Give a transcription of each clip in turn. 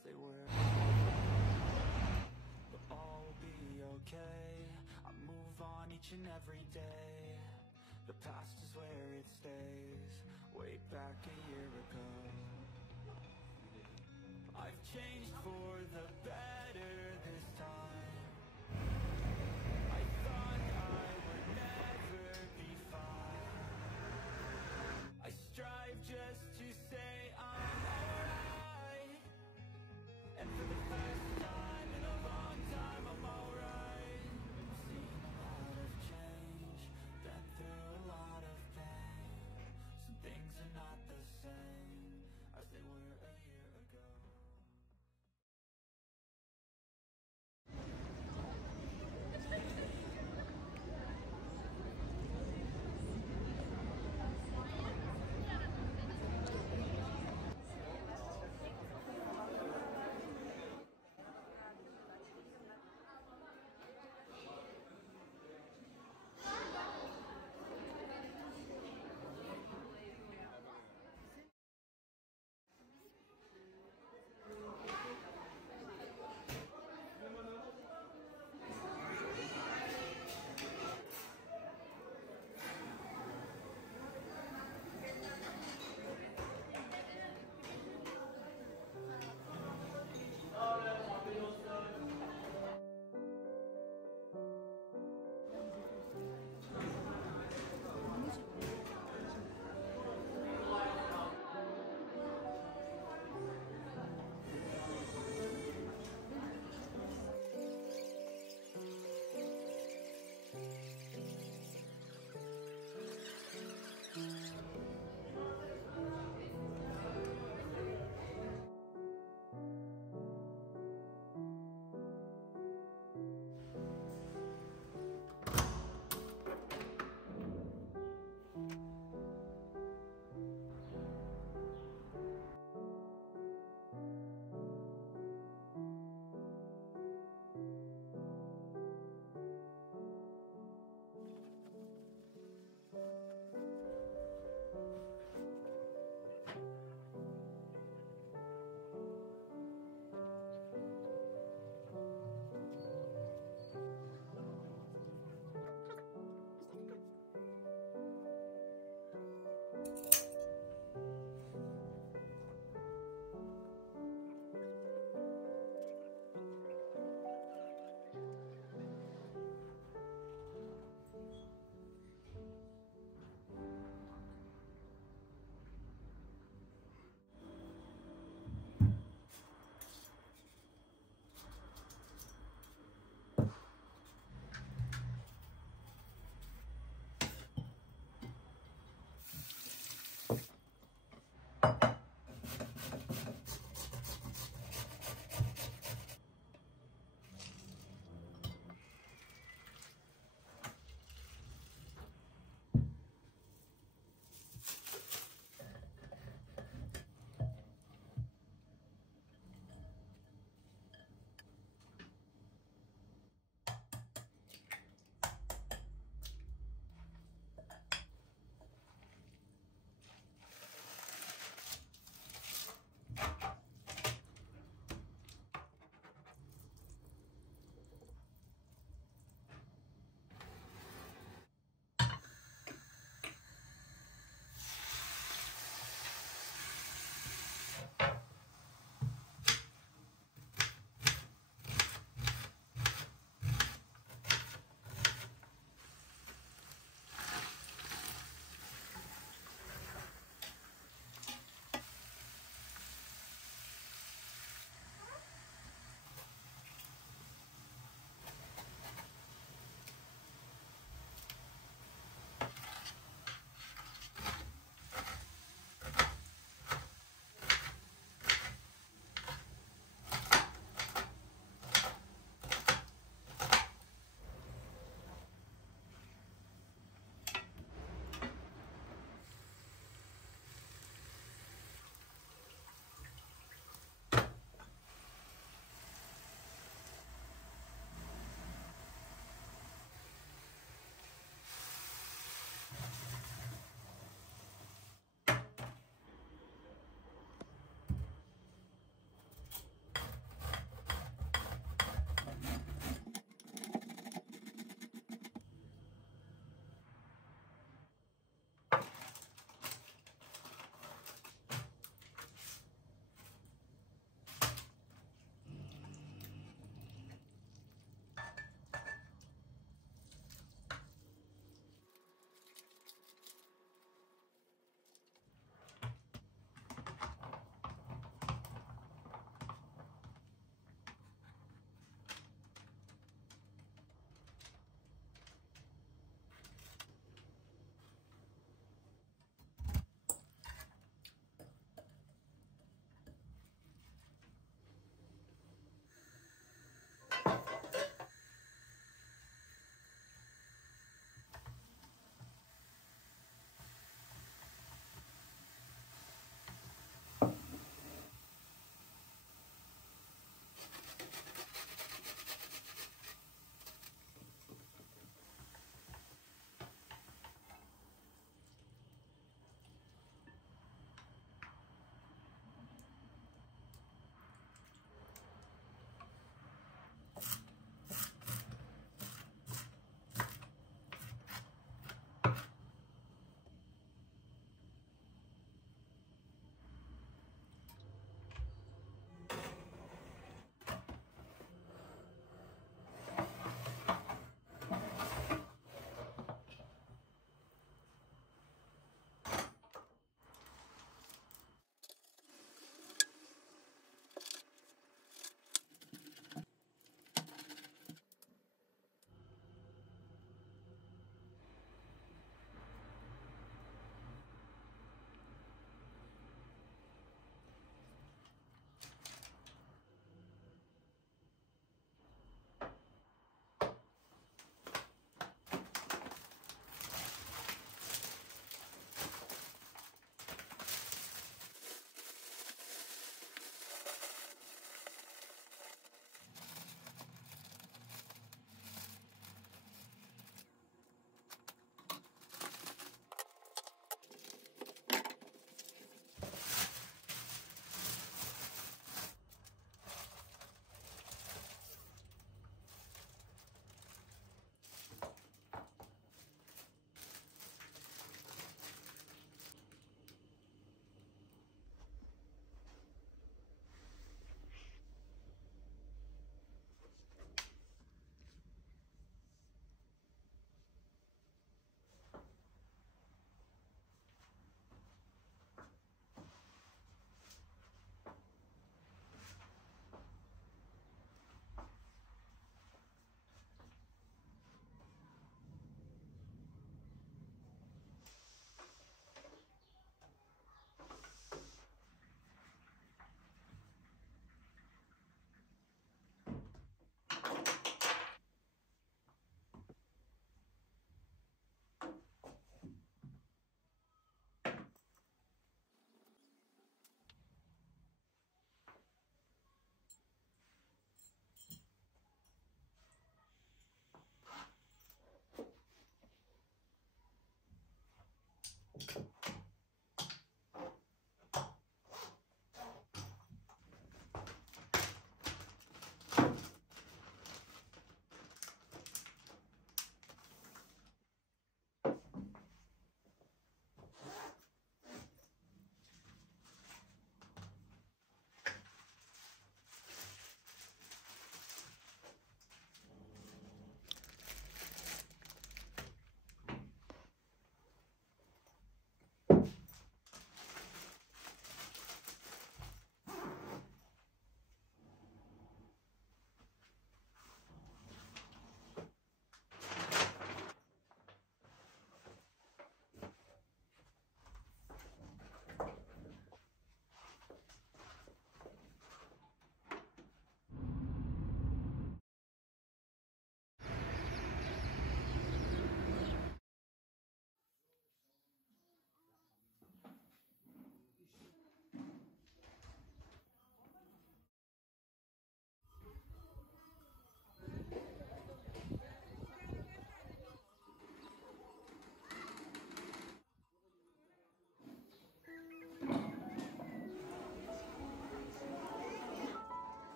as they were. But all will be okay. I move on each and every day. The past is where it stays. Way back a year ago, I've changed for the better this time. I thought I would never be fine. I strive just to say I'm alright. And for the first time in a long time, I'm alright. I've seen a lot of change, been through a lot of pain. Some things are not the same as they were a year ago.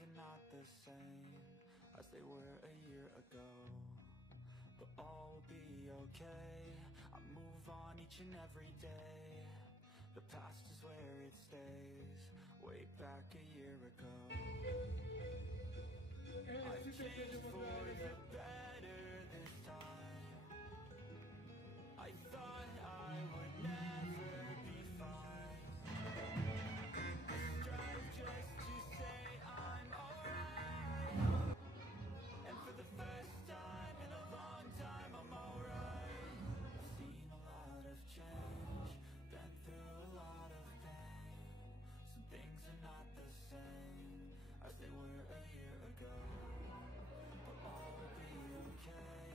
are not the same as they were a year ago, but all will be okay. I move on each and every day. The past is where it stays, way back a year ago. I've changed for the better this time. I thought I would never be fine. I strive just to say I'm alright, and for the first time in a long time I'm alright. I've seen a lot of change, been through a lot of pain. Some things are not the same as they were a year ago, but all will be okay.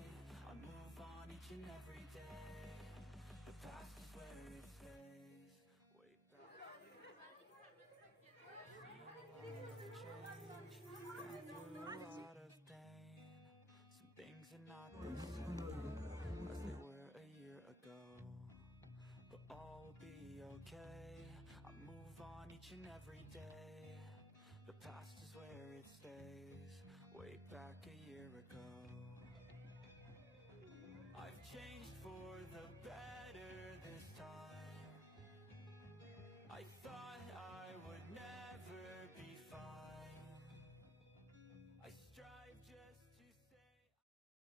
I move on each and every day. The past is where it stays, way back. Change, been through a lot of pain. Some things are not the same as they were a year ago, but all will be okay. I move on each and every day. The past is where it stays, way back a year